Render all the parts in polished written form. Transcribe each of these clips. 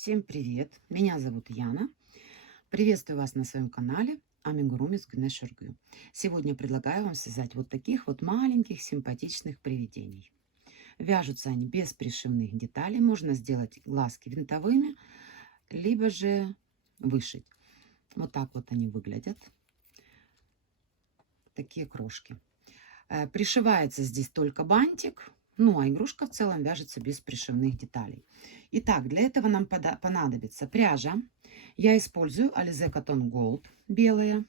Всем привет! Меня зовут Яна. Приветствую вас на своем канале Амигуруми с Güneş Örgü. Сегодня предлагаю вам связать вот таких вот маленьких симпатичных привидений. Вяжутся они без пришивных деталей. Можно сделать глазки винтовыми, либо же вышить. Вот так вот они выглядят. Такие крошки. Пришивается здесь только бантик. Ну, а игрушка в целом вяжется без пришивных деталей. Итак, для этого нам понадобится пряжа. Я использую Alize Cotton Gold белая.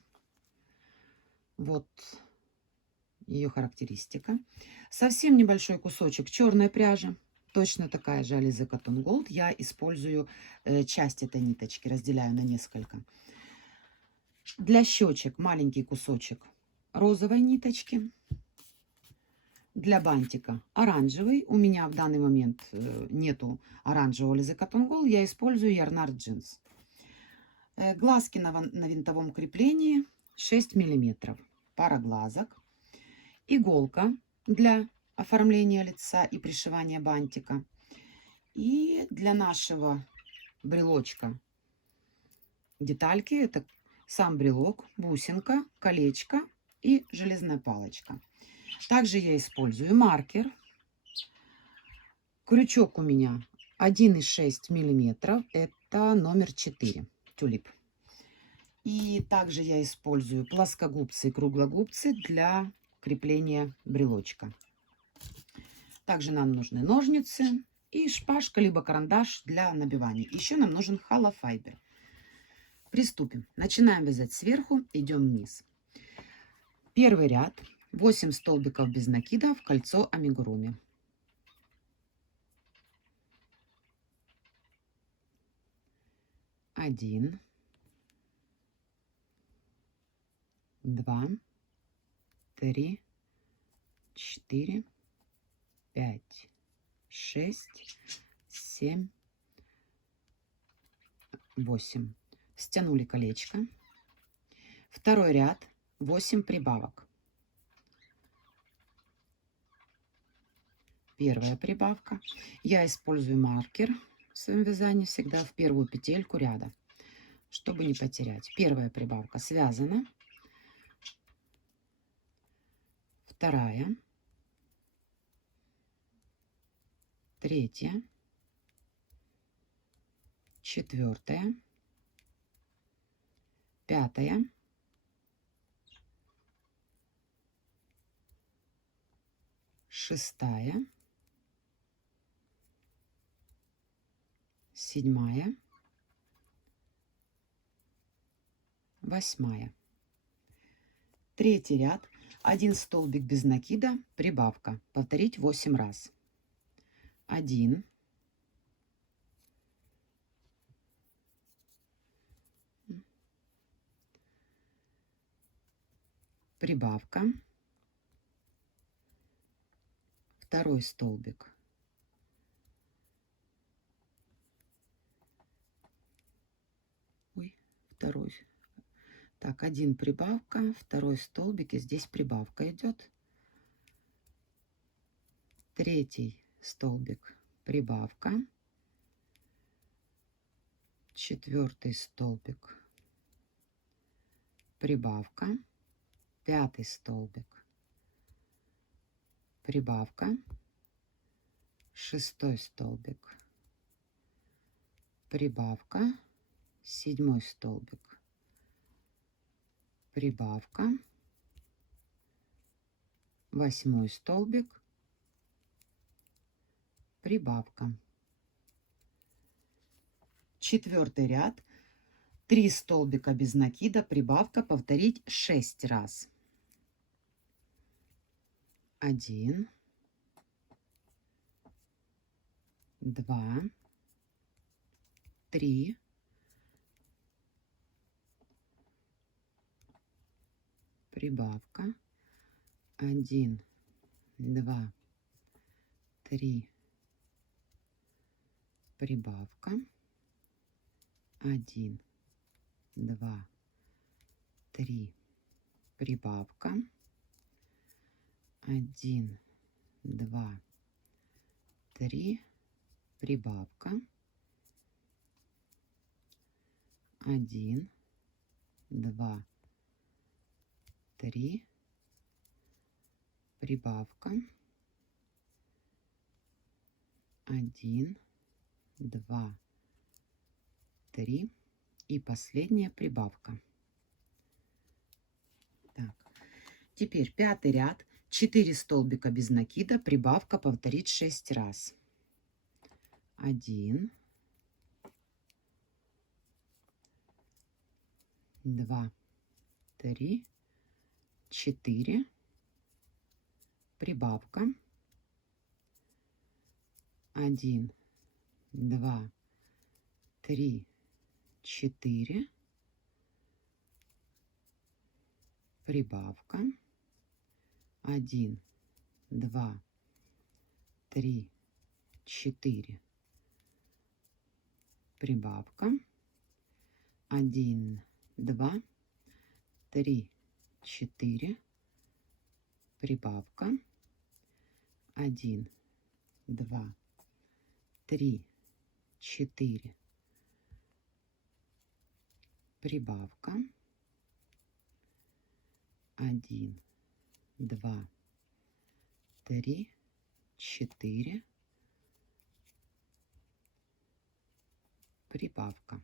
Вот ее характеристика. Совсем небольшой кусочек черной пряжи. Точно такая же Alize Cotton Gold. Я использую часть этой ниточки, разделяю на несколько. Для щечек маленький кусочек розовой ниточки. Для бантика оранжевый. У меня в данный момент нету оранжевого Alize Cotton Gold. Я использую Yarnart Jeans. Глазки на винтовом креплении 6 миллиметров. Пара глазок. Иголка для оформления лица и пришивания бантика. И для нашего брелочка детальки это сам брелок, бусинка, колечко и железная палочка. Также я использую маркер. Крючок у меня 1,6 миллиметров. Это номер 4. Тюлип. И также я использую плоскогубцы и круглогубцы для крепления брелочка. Также нам нужны ножницы и шпажка, либо карандаш для набивания. Еще нам нужен холофайбер. Приступим. Начинаем вязать сверху, идем вниз. Первый ряд. 8 столбиков без накида в кольцо амигуруми. Один, 2, 3, 4, 5, 6, 7, 8. Стянули колечко. Второй ряд. 8 прибавок. Первая прибавка. Я использую маркер в своем вязании всегда в первую петельку ряда, чтобы не потерять. Первая прибавка связана. Вторая. Третья. Четвертая. Пятая. Шестая. Седьмая. Восьмая. Третий ряд. 1 столбик без накида, прибавка. Повторить 8 раз. 1, прибавка. Второй столбик. Ой, второй. Так, 1 прибавка, второй столбик, и здесь прибавка идет. Третий столбик, прибавка. Четвертый столбик, прибавка. Пятый столбик, прибавка. Шестой столбик, прибавка. Седьмой столбик, прибавка. Восьмой столбик, прибавка. Четвертый ряд. 3 столбика без накида, прибавка. Повторить 6 раз. 1, 2, 3, 1, 2, 3, прибавка. 1, 2, 3, прибавка. 1, 2, 3, прибавка. 1, 2, 3, прибавка, 1, 2, 3 и последняя прибавка. Так. Теперь 5-й ряд, 4 столбика без накида, прибавка, повторить 6 раз. 1, 2, 3, 4, прибавка, 1, 2, 3, 4, прибавка, 1, 2, 3, 4, прибавка, 1, 2, 3, 4, прибавка, 1, 2, 3, 4, прибавка, 1, 2, 3, 4, прибавка.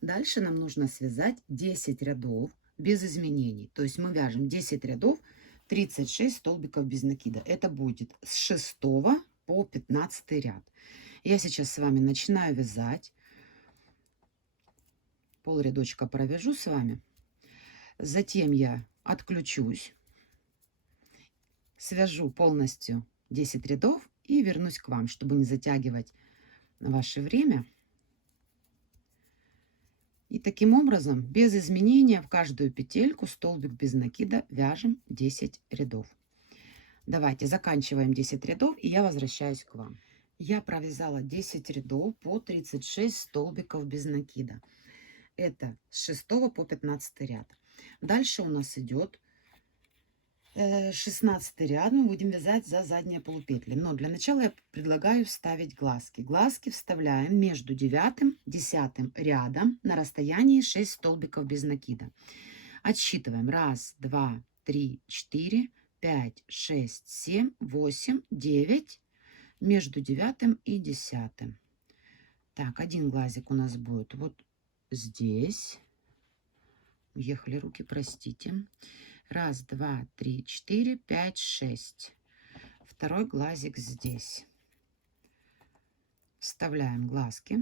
Дальше нам нужно связать 10 рядов без изменений. То есть мы вяжем 10 рядов, 36 столбиков без накида. Это будет с 6 по 15 ряд. Я сейчас с вами начинаю вязать. Пол рядочка провяжу с вами. Затем я отключусь, свяжу полностью 10 рядов и вернусь к вам, чтобы не затягивать ваше время. И таким образом, без изменения, в каждую петельку столбик без накида вяжем 10 рядов. Давайте заканчиваем 10 рядов, и я возвращаюсь к вам. Я провязала 10 рядов по 36 столбиков без накида. Это с 6 по 15 ряд. Дальше у нас идет 16 ряд. Мы будем вязать за задние полупетли. Но для начала я предлагаю вставить глазки. Глазки вставляем между 9 и 10 рядом на расстоянии 6 столбиков без накида. Отсчитываем. 1, 2, 3, 4, 5, 6, 7, 8, 9 между 9 и 10. Так, один глазик у нас будет вот здесь. Уехали руки, простите. 1, 2, 3, 4, 5, 6. Второй глазик здесь. Вставляем глазки.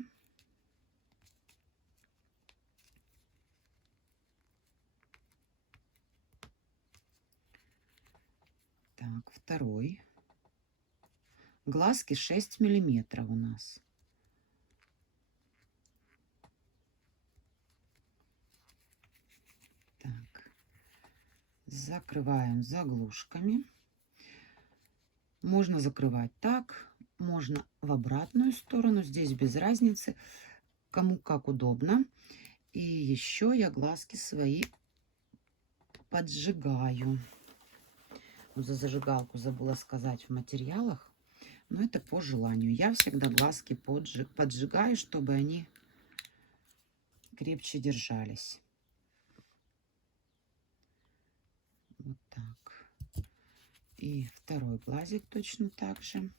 Так, второй. Глазки 6 миллиметров у нас. Так. Закрываем заглушками. Можно закрывать так, можно в обратную сторону. Здесь без разницы, кому как удобно. И еще я глазки свои поджигаю. За зажигалку забыла сказать в материалах, но это по желанию. Я всегда глазки поджигаю, чтобы они крепче держались. Вот так. И второй глазик точно так же.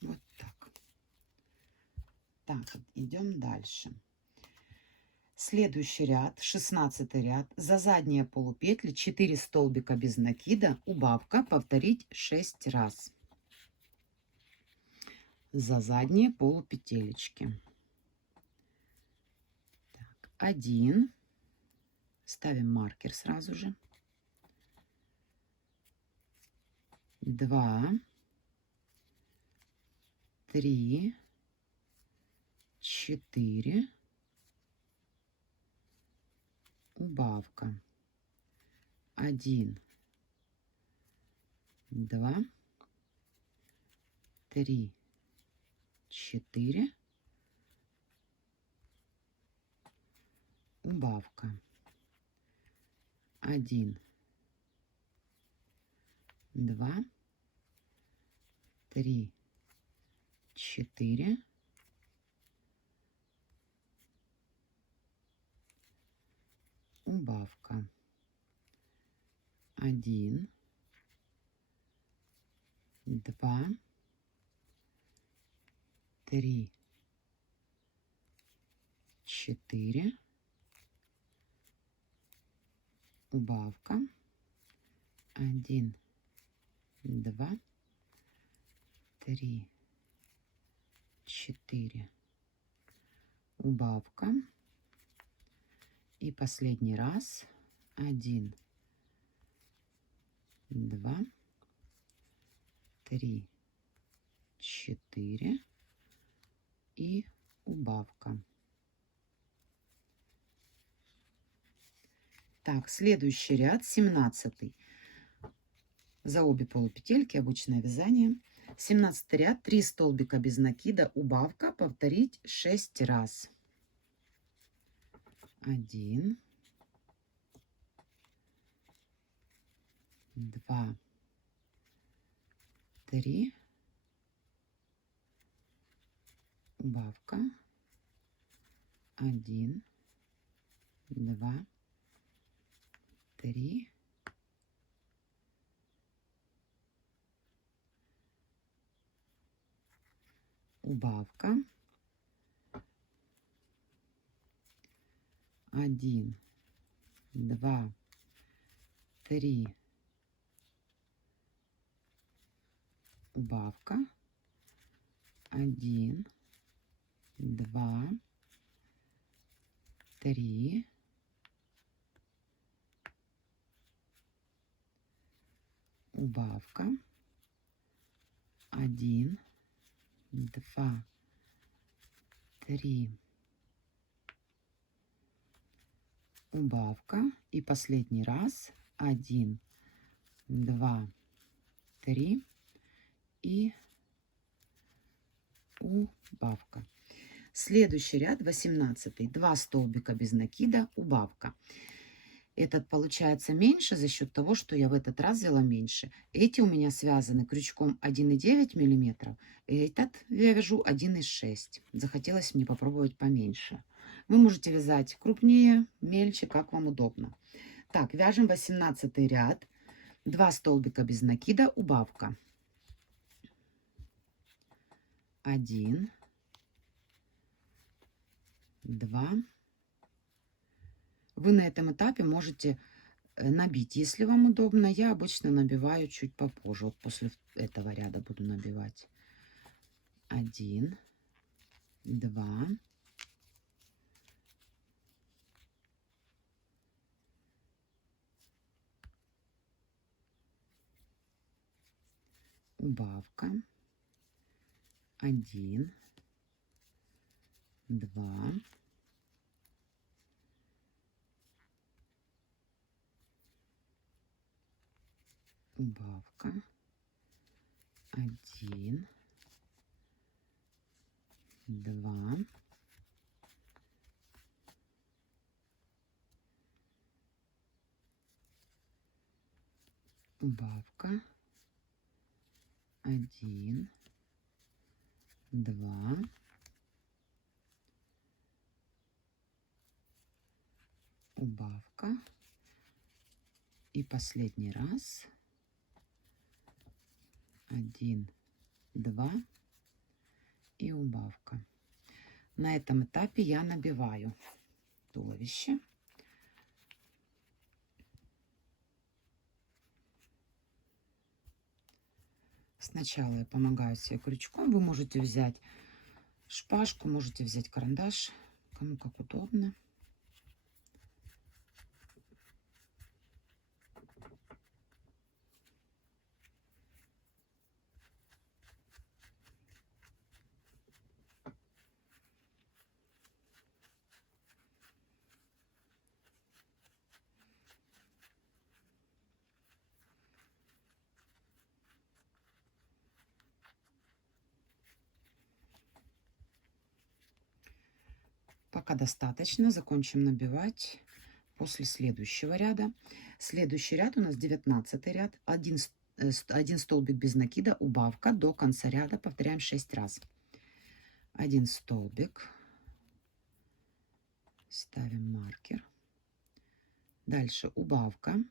Вот так. Так, идем дальше. Следующий ряд, 16 ряд, за задние полупетли 4 столбика без накида, убавка, повторить 6 раз. За задние полупетелечки. Так, 1, ставим маркер сразу же. 2, 3, 4, убавка, 1, 2, 3, 4, убавка, 1, 2, 3, 4, убавка. 1, 2, 3, 4, убавка. 1, 2, 3, 4, убавка. И последний раз. 1, 2, 3, 4 и убавка. Так, следующий ряд, 17. За обе полупетельки обычное вязание. 17 ряд, 3 столбика без накида, убавка, повторить 6 раз. 1, 2, 3, убавка. 1, 2, 3, убавка. 1, 2, 3, убавка. 1, 2, 3, убавка. 1, 2, 3, убавка. И последний раз. 1, 2, 3 и убавка. Следующий ряд, 18. 2 столбика без накида, убавка. Этот получается меньше за счет того, что я в этот раз взяла меньше. Эти у меня связаны крючком 1,9 мм. Этот я вяжу 1,6. Захотелось мне попробовать поменьше. Вы можете вязать крупнее, мельче, как вам удобно. Так, вяжем 18 ряд. 2 столбика без накида, убавка. 1, 2. Вы на этом этапе можете набить, если вам удобно. Я обычно набиваю чуть попозже. Вот после этого ряда буду набивать. 1, 2, убавка. 1, 2, убавка. 1, 2, убавка. 1, 2, убавка. И последний раз. 1, 2 и убавка. На этом этапе я набиваю туловище. Сначала я помогаю себе крючком. Вы можете взять шпажку, можете взять карандаш, кому как удобно. Пока достаточно. Закончим набивать. после следующего ряда. Следующий ряд у нас 19 ряд. Один столбик без накида, убавка до конца ряда. Повторяем 6 раз. 1 столбик. Ставим маркер. Дальше убавка.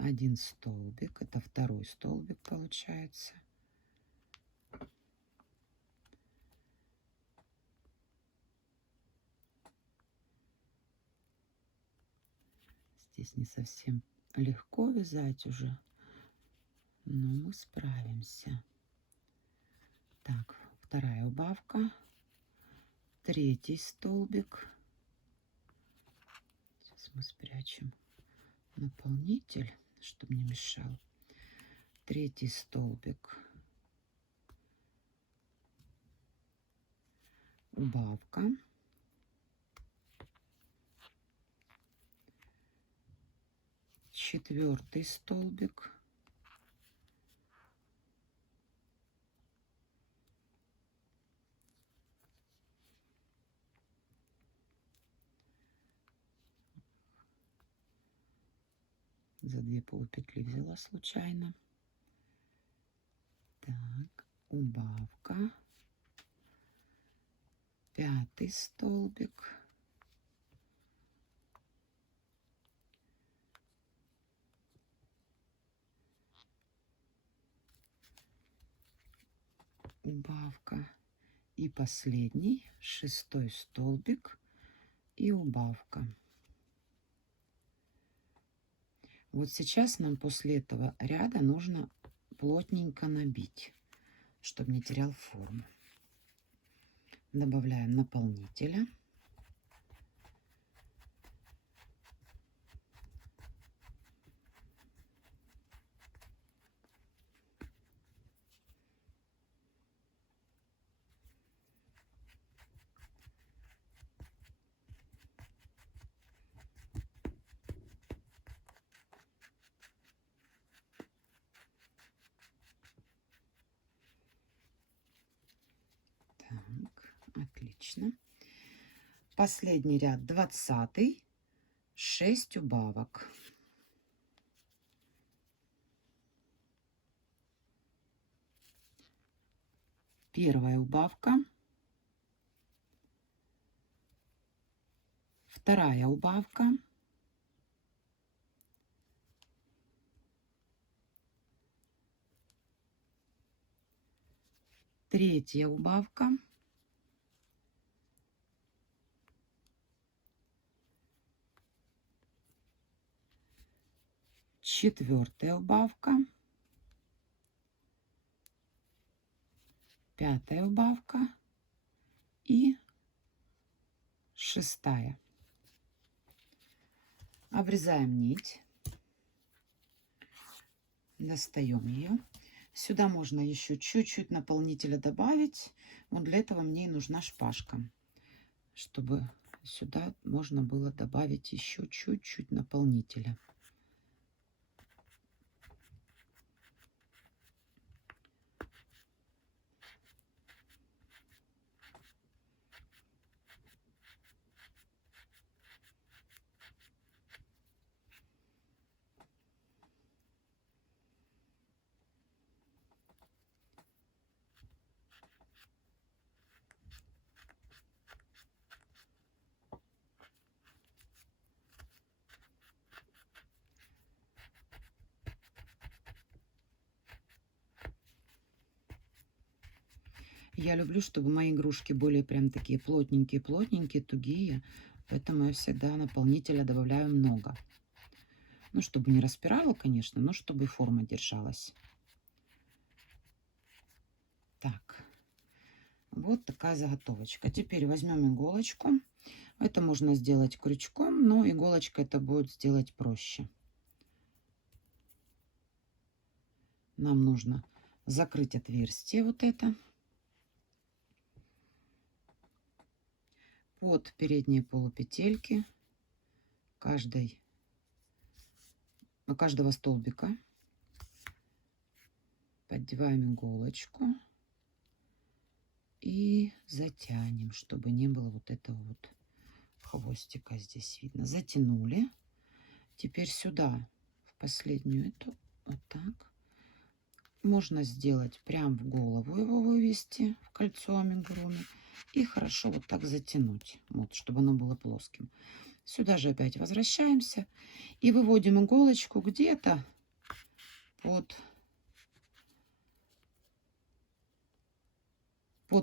Один столбик, это второй столбик получается. Здесь не совсем легко вязать уже, но мы справимся. Так, вторая убавка, третий столбик. Сейчас мы спрячем наполнитель, чтобы не мешал. Третий столбик, убавка. Четвертый столбик, за 2 полупетли взяла случайно. Так, убавка, пятый столбик, убавка и последний, шестой столбик и убавка. Вот сейчас нам после этого ряда нужно плотненько набить, чтобы не терял форму. Добавляем наполнителя. Так, отлично. Последний ряд 20, 6 убавок. Первая убавка, вторая убавка, третья убавка, четвертая убавка, пятая убавка и шестая. Обрезаем нить, достаем ее. Сюда можно еще чуть-чуть наполнителя добавить. Вот для этого мне и нужна шпажка, чтобы сюда можно было добавить еще чуть-чуть наполнителя. Я люблю, чтобы мои игрушки были прям такие плотненькие, тугие. Поэтому я всегда наполнителя добавляю много. Ну, чтобы не распирала, конечно, но чтобы форма держалась. Так, вот такая заготовочка. Теперь возьмем иголочку. Это можно сделать крючком, но иголочка это будет сделать проще. Нам нужно закрыть отверстие вот это. Под передние полупетельки каждой каждого столбика поддеваем иголочку и затянем, чтобы не было вот этого вот хвостика здесь видно. Затянули. Теперь сюда, в последнюю эту, вот так. Можно сделать прям в голову его вывести, в кольцо амигуруми. И хорошо вот так затянуть, вот, чтобы оно было плоским. Сюда же опять возвращаемся и выводим иголочку где-то под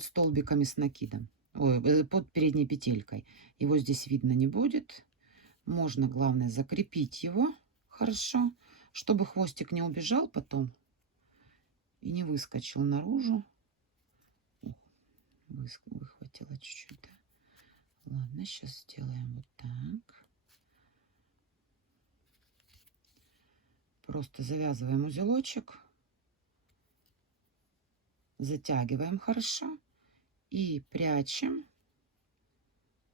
столбиками с накидом. Ой, под передней петелькой. Его здесь видно не будет. Можно, главное, закрепить его хорошо, чтобы хвостик не убежал потом и не выскочил наружу. Выхватила чуть-чуть. Да. Ладно, сейчас сделаем вот так. Просто завязываем узелочек, затягиваем хорошо и прячем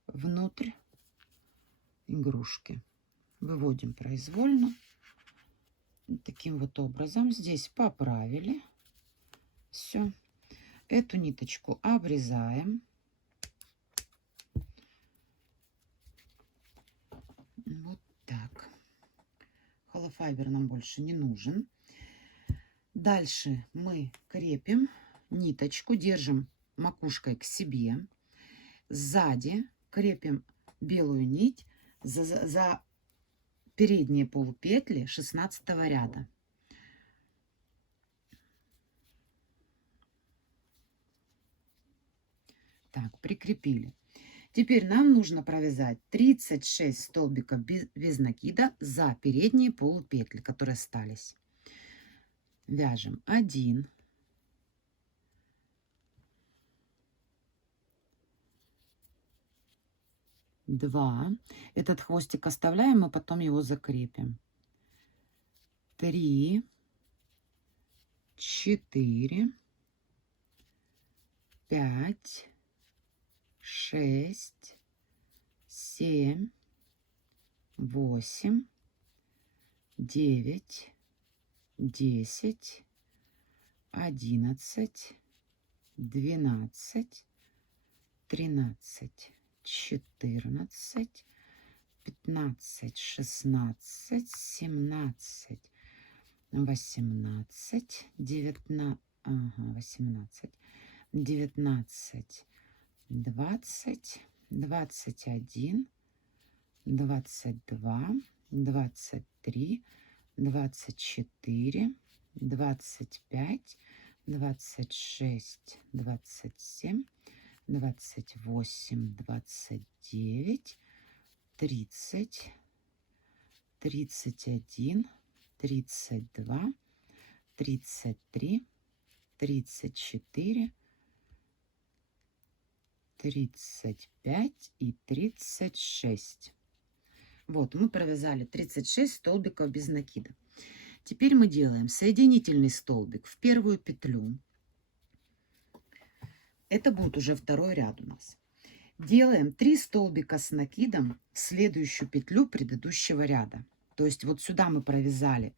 внутрь игрушки. Выводим произвольно. Таким вот образом. Здесь поправили. Все. Эту ниточку обрезаем. Вот так. Холофайбер нам больше не нужен. Дальше мы крепим ниточку, держим макушкой к себе. Сзади крепим белую нить за передние полупетли 16 ряда. Так, прикрепили. Теперь нам нужно провязать 36 столбиков без накида за передние полупетли, которые остались. Вяжем 1, 2. Этот хвостик оставляем, мы потом его закрепим. 3, 4, 5, 6, 7, 8, 9, 10, 11, 12, 13, 14, 15, 16, 17, 18, 19, 18, 19, 20, 21, 22, 23, 24, 25, 26, 27, 28, 29, 30, 31, 32, 33, 34, 35 и 36. Вот, мы провязали 36 столбиков без накида. Теперь мы делаем соединительный столбик в первую петлю. Это будет уже второй ряд у нас. Делаем 3 столбика с накидом в следующую петлю предыдущего ряда. То есть вот сюда мы провязали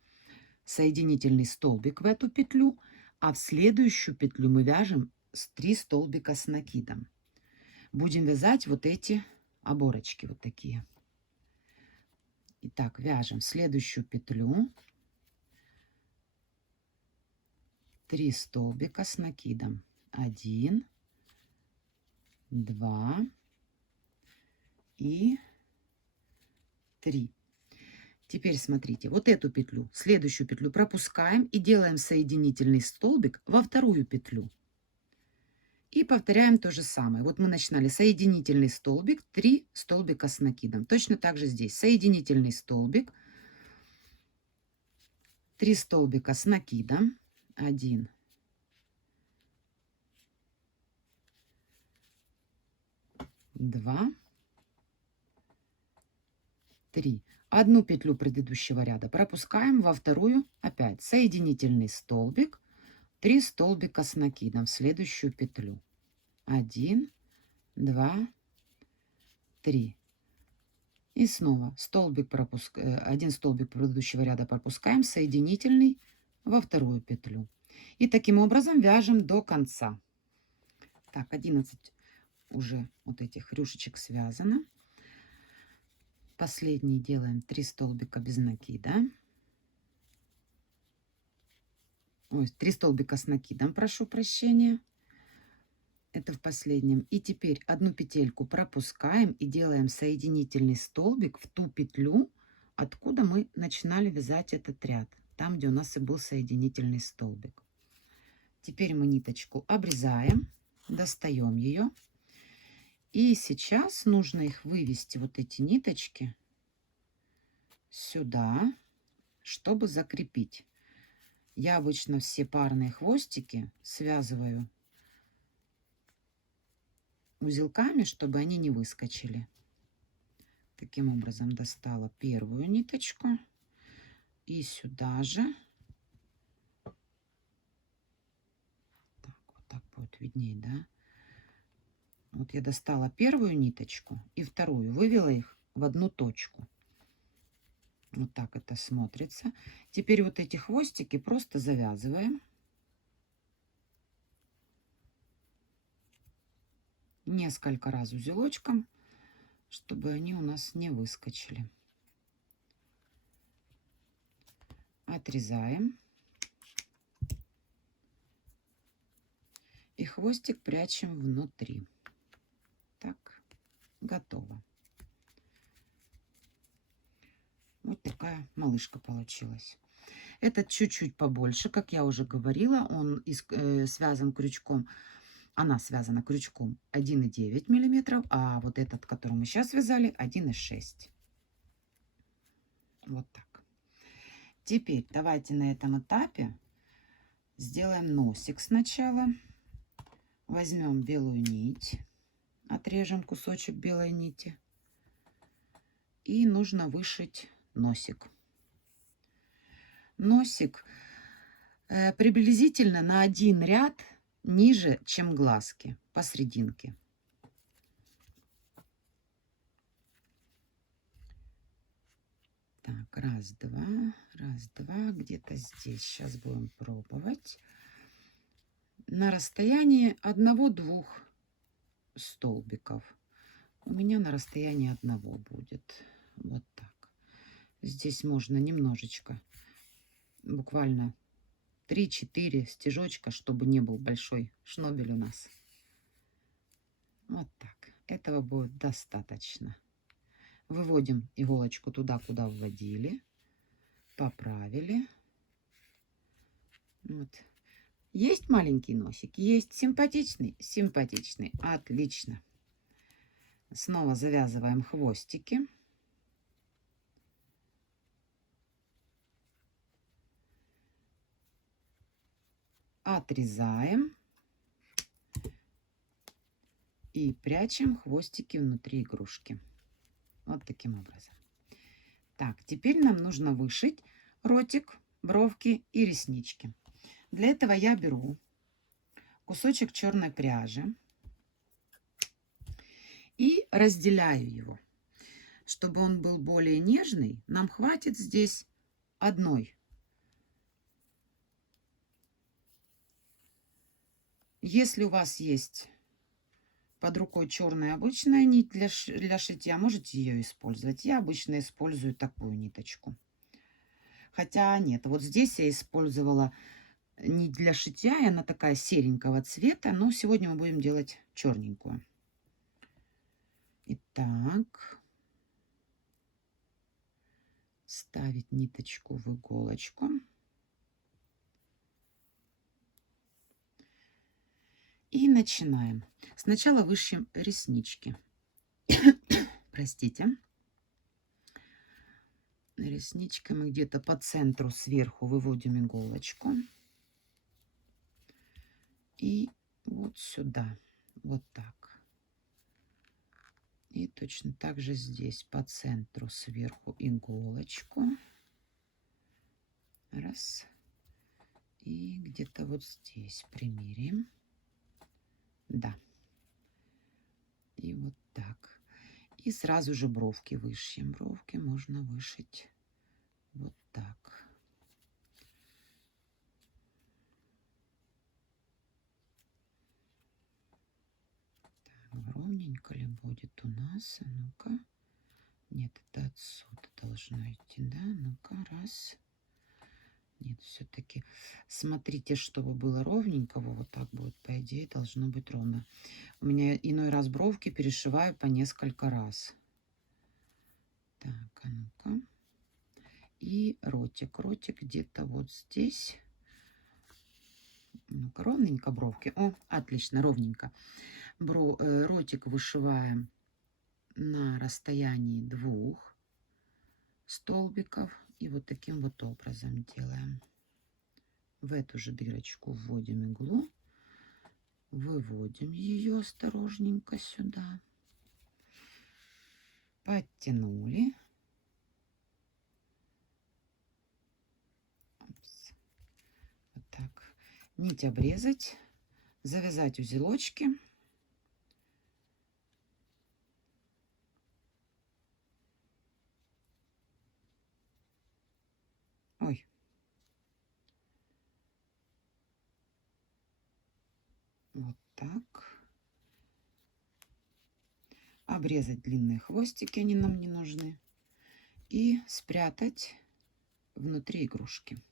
соединительный столбик в эту петлю, а в следующую петлю мы вяжем 3 столбика с накидом. Будем вязать вот эти оборочки, вот такие. Итак, вяжем следующую петлю. 3 столбика с накидом. 1, 2 и 3. Теперь смотрите, вот эту петлю, следующую петлю пропускаем и делаем соединительный столбик во вторую петлю. И повторяем то же самое. Вот мы начинали соединительный столбик, 3 столбика с накидом. Точно так же здесь соединительный столбик, 3 столбика с накидом, 1, 2, 3. Одну петлю предыдущего ряда пропускаем, во вторую опять соединительный столбик, 3 столбика с накидом в следующую петлю. 1, 2, 3. И снова один столбик предыдущего ряда пропускаем, соединительный во вторую петлю. И таким образом вяжем до конца. Так, 11 уже вот этих рюшечек связано. Последний делаем 3 столбика без накида. Ой, 3 столбика с накидом, прошу прощения. Это в последнем. И теперь одну петельку пропускаем и делаем соединительный столбик в ту петлю, откуда мы начинали вязать этот ряд. Там, где у нас и был соединительный столбик. Теперь мы ниточку обрезаем, достаем ее. И сейчас нужно их вывести, вот эти ниточки, сюда, чтобы закрепить. Я обычно все парные хвостики связываю узелками, чтобы они не выскочили. Таким образом достала первую ниточку и сюда же. Так, вот так будет виднее, да? Вот я достала первую ниточку и вторую, вывела их в одну точку. Вот так это смотрится. Теперь вот эти хвостики просто завязываем. Несколько раз узелочком, чтобы они у нас не выскочили. Отрезаем. И хвостик прячем внутри. Так, готово. Вот такая малышка получилась. Этот чуть-чуть побольше, как я уже говорила, он связан крючком. Она связана крючком 1,9 мм, а вот этот, который мы сейчас вязали, 1,6. Вот так. Теперь давайте на этом этапе сделаем носик сначала. Возьмем белую нить, отрежем кусочек белой нити. И нужно вышить носик. Носик приблизительно на один ряд ниже, чем глазки, посерединке. Так, раз, два, где-то здесь. Сейчас будем пробовать. На расстоянии 1-2 столбиков. У меня на расстоянии 1 будет. Вот так. Здесь можно немножечко, буквально 3-4 стежочка, чтобы не был большой шнобель у нас. Вот так. Этого будет достаточно. Выводим иголочку туда, куда вводили. Поправили. Вот. Есть маленький носик? Есть. Симпатичный? Симпатичный. Отлично. Снова завязываем хвостики. Отрезаем. И прячем хвостики внутри игрушки. Вот таким образом. Так, теперь нам нужно вышить ротик, бровки и реснички. Для этого я беру кусочек черной пряжи и разделяю его. Чтобы он был более нежный, нам хватит здесь одной. Если у вас есть под рукой черная обычная нить для шитья, можете ее использовать. Я обычно использую такую ниточку. Хотя нет, вот здесь я использовала нить для шитья, и она такая серенького цвета, но сегодня мы будем делать черненькую. Итак, ставить ниточку в иголочку. И начинаем. Сначала вышьем реснички. Простите. Ресничками где-то по центру сверху выводим иголочку. И вот сюда. Вот так. И точно так же здесь по центру сверху иголочку. Раз. И где-то вот здесь примерим. Да. И вот так. И сразу же бровки вышьем. Бровки можно вышить вот так. Так, ровненько ли будет у нас? А ну-ка. Нет, это отсюда должно идти, да? Ну-ка, раз. Нет, все-таки смотрите, чтобы было ровненького. Вот так будет, по идее, должно быть ровно. У меня иной раз бровки перешиваю по несколько раз. Так, а ну-ка. И ротик. Ротик где-то вот здесь. Ну-ка, ровненько бровки. О, отлично, ровненько. Ротик вышиваем на расстоянии 2 столбиков. И вот таким вот образом делаем. В эту же дырочку вводим иглу. Выводим ее осторожненько сюда. Подтянули. Вот так. Нить обрезать. Завязать узелочки. Ой. Вот так. Обрезать длинные хвостики, они нам не нужны. И спрятать внутри игрушки.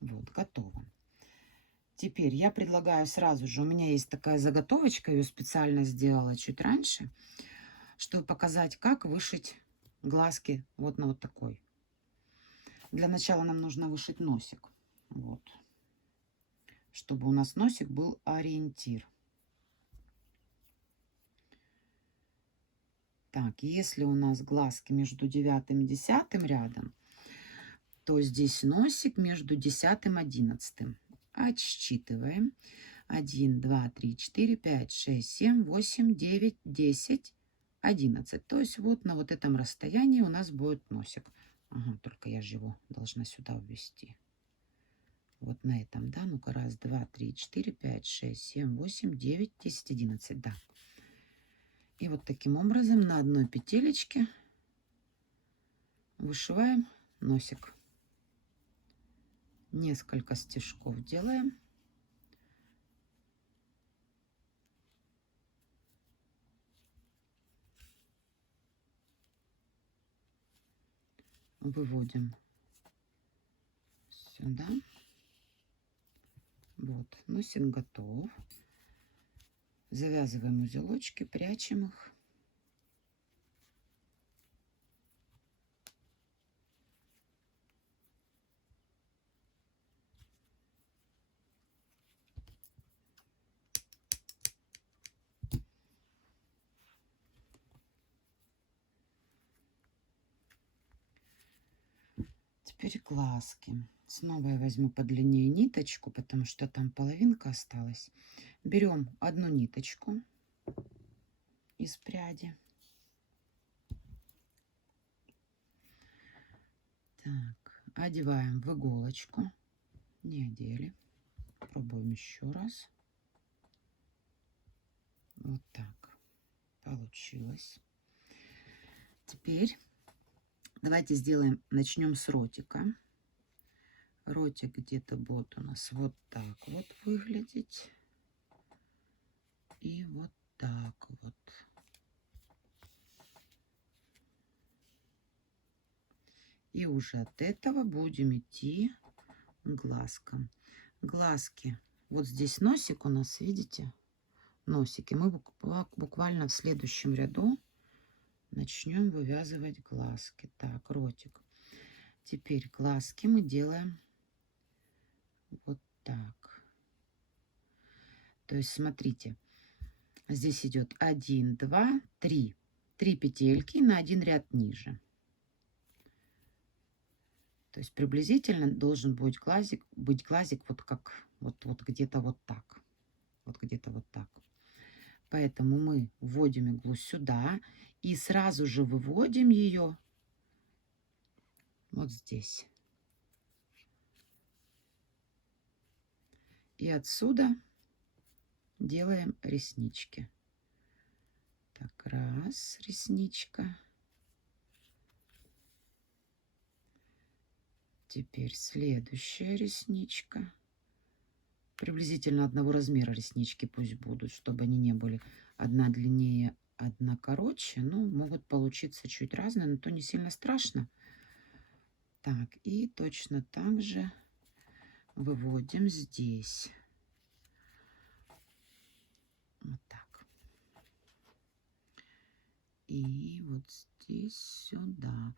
Вот, готово. Теперь я предлагаю сразу же, у меня есть такая заготовочка, ее специально сделала чуть раньше, чтобы показать, как вышить глазки вот на вот такой. Для начала нам нужно вышить носик. Вот. Чтобы у нас носик был ориентир. Так, если у нас глазки между 9 и 10 рядом, то здесь носик между 10 и 11. Отсчитываем. 1, 2, 3, 4, 5, 6, 7, 8, 9, 10, 11. То есть вот на вот этом расстоянии у нас будет носик. Ага, только я же его должна сюда ввести. Вот на этом, да? Ну-ка, раз, два, три, 4, 5, 6, 7, 8, 9, 10, 11, да. И вот таким образом на одной петелечке вышиваем носик. Несколько стежков делаем. Выводим сюда. Вот, носик готов. Завязываем узелочки, прячем их. Теперь глазки. Снова я возьму подлиннее ниточку, потому что там половинка осталась. Берем одну ниточку из пряди. Так, одеваем в иголочку. Не одели. Пробуем еще раз. Вот так. Получилось. Теперь давайте сделаем, начнем с ротика. Ротик где-то будет у нас вот так вот выглядеть. И вот так вот. И уже от этого будем идти к глазкам. Глазки. Вот здесь носик у нас, видите? Носики. Мы буквально в следующем ряду начнем вывязывать глазки. Так, ротик. Теперь глазки мы делаем вот так. То есть, смотрите, здесь идет 1, 2, 3. 3 петельки на один ряд ниже. То есть приблизительно должен быть глазик вот как вот где-то вот так. Вот где-то вот так. Поэтому мы вводим иглу сюда и сразу же выводим ее вот здесь. И отсюда делаем реснички. Так, раз, ресничка. Теперь следующая ресничка. Приблизительно одного размера реснички пусть будут, чтобы они не были одна длиннее, одна короче. Ну, могут получиться чуть разные, но то не сильно страшно. Так, и точно так же выводим здесь. Вот так. И вот здесь сюда.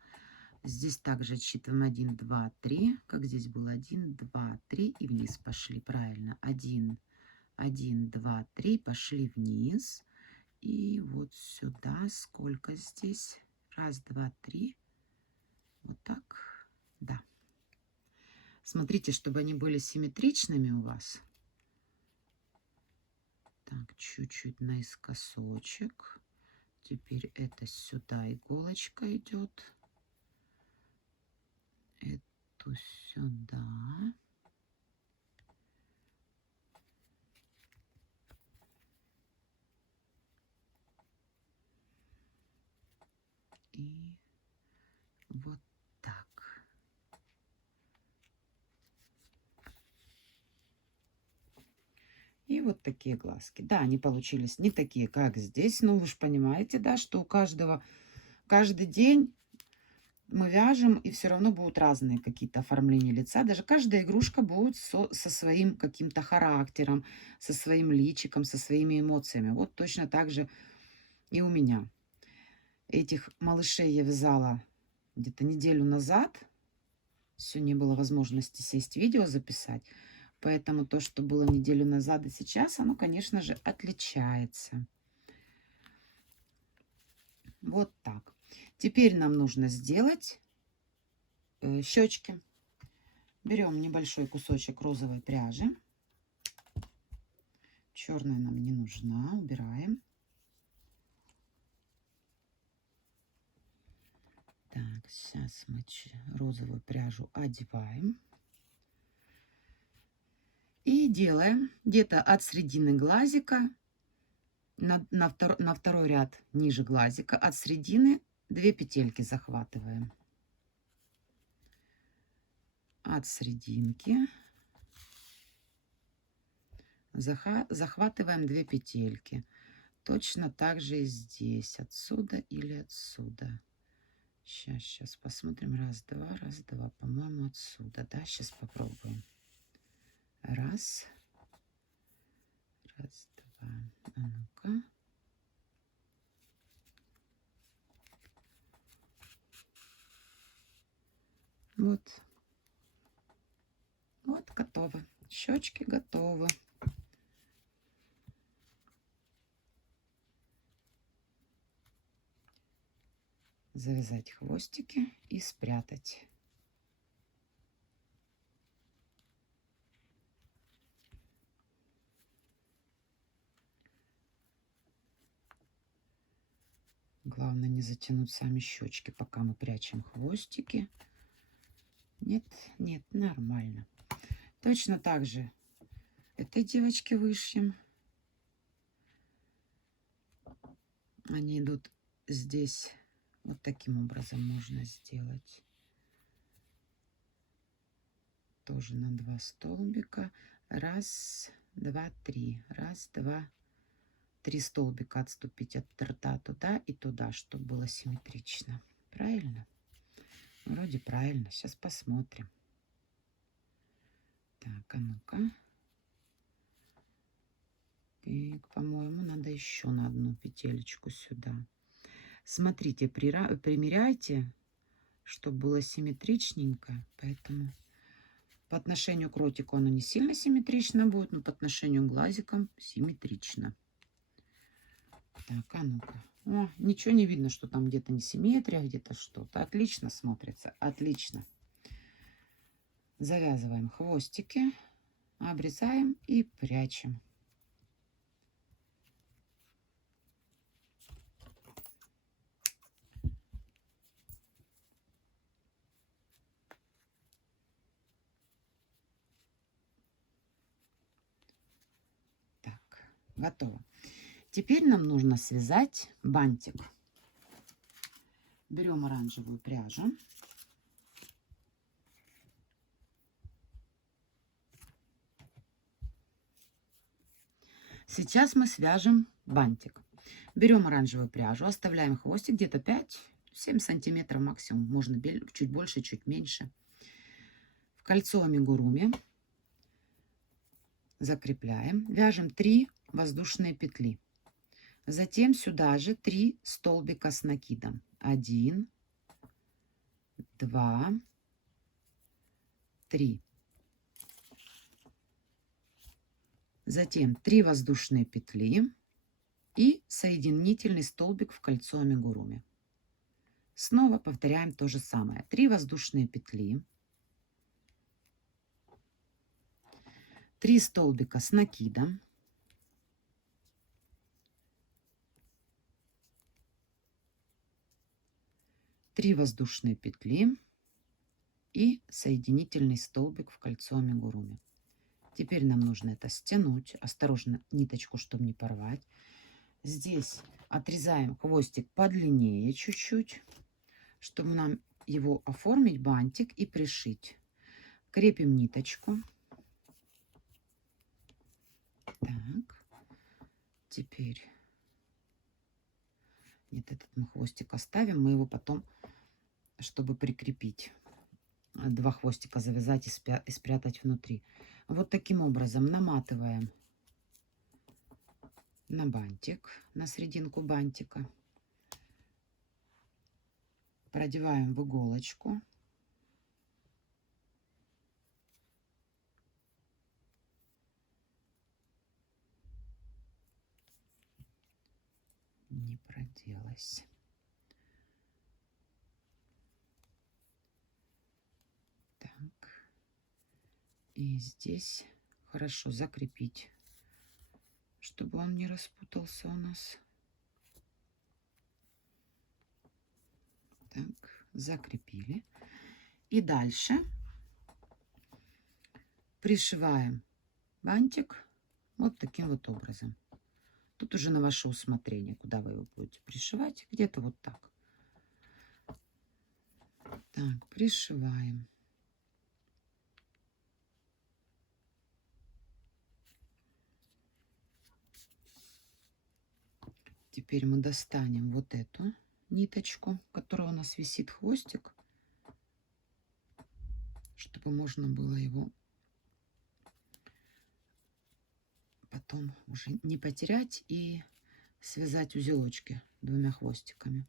Здесь также отсчитываем 1, 2, 3. Как здесь было 1, 2, 3 и вниз пошли. Правильно. 1, 1, 2, 3. Пошли вниз. И вот сюда. Сколько здесь? Раз, два, три. Вот так. Да. Смотрите, чтобы они были симметричными у вас. Так, чуть-чуть наискосочек. Теперь это сюда иголочка идет. Эту сюда. И вот так. И вот такие глазки. Да, они получились не такие, как здесь. Но вы же понимаете, да, что у каждого, каждый день мы вяжем, и все равно будут разные какие-то оформления лица. Даже каждая игрушка будет со своим каким-то характером, со своим личиком, со своими эмоциями. Вот точно так же и у меня. Этих малышей я вязала где-то неделю назад. Все, не было возможности сесть видео записать. Поэтому то, что было неделю назад и сейчас, оно, конечно же, отличается. Вот так. Теперь нам нужно сделать щечки. Берем небольшой кусочек розовой пряжи. Черная нам не нужна. Убираем. Так, сейчас мы розовую пряжу одеваем. И делаем где-то от середины глазика на второй ряд ниже глазика, от середины 2 петельки захватываем. От серединки захватываем 2 петельки. Точно так же и здесь, отсюда или отсюда. Сейчас посмотрим. Раз, два, по-моему, отсюда, да? Сейчас попробуем. Раз, два. А ну-ка. Вот. Вот, готово. Щечки готовы. Завязать хвостики и спрятать. Главное не затянуть сами щечки, пока мы прячем хвостики. Нет, нет, нормально. Точно так же этой девочке вышьем. Они идут здесь. Вот таким образом можно сделать. Тоже на 2 столбика. Раз, два, три. Раз, два, 3 столбика отступить от рта туда и туда, чтобы было симметрично. Правильно? Вроде правильно. Сейчас посмотрим. Так, а ну-ка. И, по-моему, надо еще на одну петелечку сюда. Смотрите, примеряйте, чтобы было симметричненько. Поэтому по отношению к ротику оно не сильно симметрично будет, но по отношению к глазикам симметрично. Так, а ну-ка. О, ничего не видно, что там где-то несимметрия, где-то что-то. Отлично смотрится, отлично. Завязываем хвостики, обрезаем и прячем. Так, готово. Теперь нам нужно связать бантик. Берем оранжевую пряжу. Сейчас мы свяжем бантик. Берем оранжевую пряжу, оставляем хвостик где-то 5-7 сантиметров максимум. Можно чуть больше, чуть меньше. В кольцо амигуруми закрепляем. Вяжем 3 воздушные петли. Затем сюда же 3 столбика с накидом. 1, 2, 3. Затем 3 воздушные петли и соединительный столбик в кольцо амигуруми. Снова повторяем то же самое. 3 воздушные петли, 3 столбика с накидом, 3 воздушные петли и соединительный столбик в кольцо амигуруми. Теперь нам нужно это стянуть. Осторожно, ниточку, чтобы не порвать. Здесь отрезаем хвостик подлиннее чуть-чуть, чтобы нам его оформить, бантик, и пришить. Крепим ниточку. Так. Теперь... Нет, этот мы хвостик оставим. Мы его потом, чтобы прикрепить, 2 хвостика завязать и спрятать внутри. Вот таким образом наматываем на бантик, на серединку бантика. Продеваем в иголочку. Не проделась. Так. И здесь хорошо закрепить, чтобы он не распутался у нас. Так, закрепили. И дальше пришиваем бантик вот таким вот образом. Тут уже на ваше усмотрение, куда вы его будете пришивать. Где-то вот так. Так, пришиваем. Теперь мы достанем вот эту ниточку, которая у нас висит хвостик, чтобы можно было его потом уже не потерять и связать узелочки 2 хвостиками.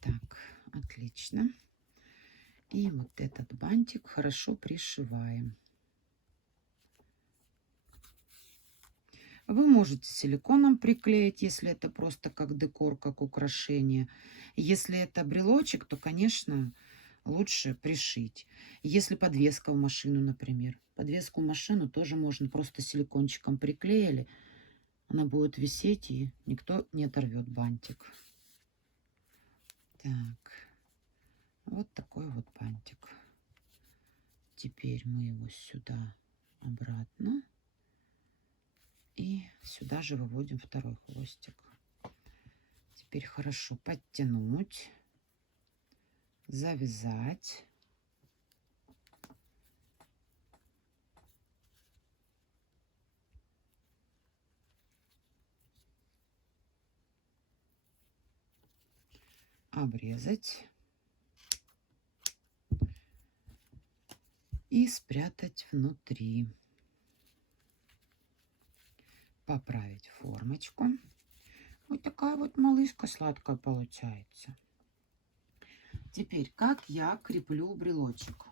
Так, отлично. И вот этот бантик хорошо пришиваем. Вы можете силиконом приклеить, если это просто как декор, как украшение. Если это брелочек, то, конечно, лучше пришить. Если подвеска в машину, например. Подвеску в машину тоже можно просто силикончиком приклеили. Она будет висеть, и никто не оторвет бантик. Так, вот такой вот бантик. Теперь мы его сюда обратно. И сюда же выводим второй хвостик. Теперь хорошо подтянуть, завязать. Обрезать. И спрятать внутри. Поправить формочку. Вот такая вот малышка сладкая получается. Теперь, как я креплю брелочек?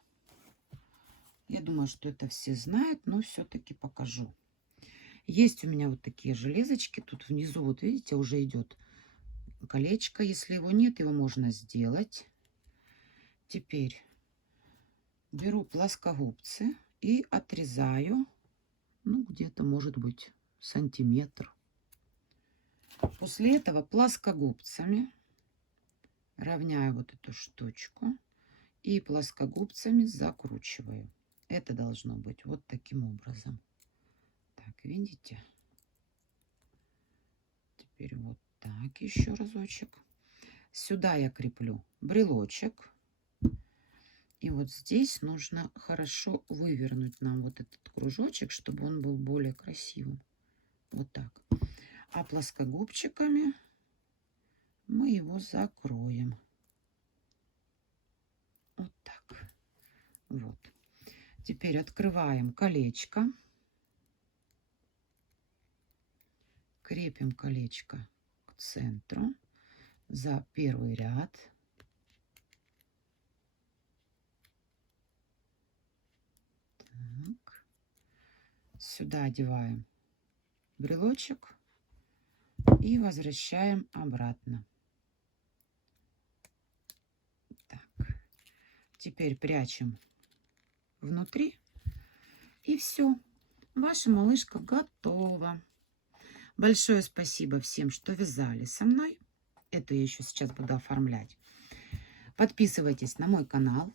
Я думаю, что это все знают, но все-таки покажу. Есть у меня вот такие железочки. Тут внизу, вот видите, уже идет колечко. Если его нет, его можно сделать. Теперь беру плоскогубцы и отрезаю, ну, где-то, может быть, сантиметр. После этого плоскогубцами равняю вот эту штучку и плоскогубцами закручиваю. Это должно быть вот таким образом. Так, видите? Теперь вот так еще разочек. Сюда я креплю брелочек. И вот здесь нужно хорошо вывернуть нам вот этот кружочек, чтобы он был более красивым. Вот так. А плоскогубчиками мы его закроем. Вот так. Вот. Теперь открываем колечко. Крепим колечко к центру за первый ряд. Так. Сюда одеваем брелочек и возвращаем обратно. Так. Теперь прячем внутри. И все. Ваша малышка готова. Большое спасибо всем, что вязали со мной. Это я еще сейчас буду оформлять. Подписывайтесь на мой канал.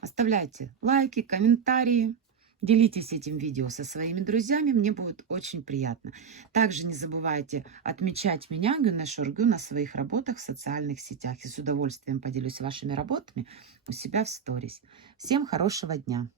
Оставляйте лайки, комментарии. Делитесь этим видео со своими друзьями. Мне будет очень приятно. Также не забывайте отмечать меня, Гюне Шургю, на своих работах в социальных сетях. И с удовольствием поделюсь вашими работами у себя в сторис. Всем хорошего дня!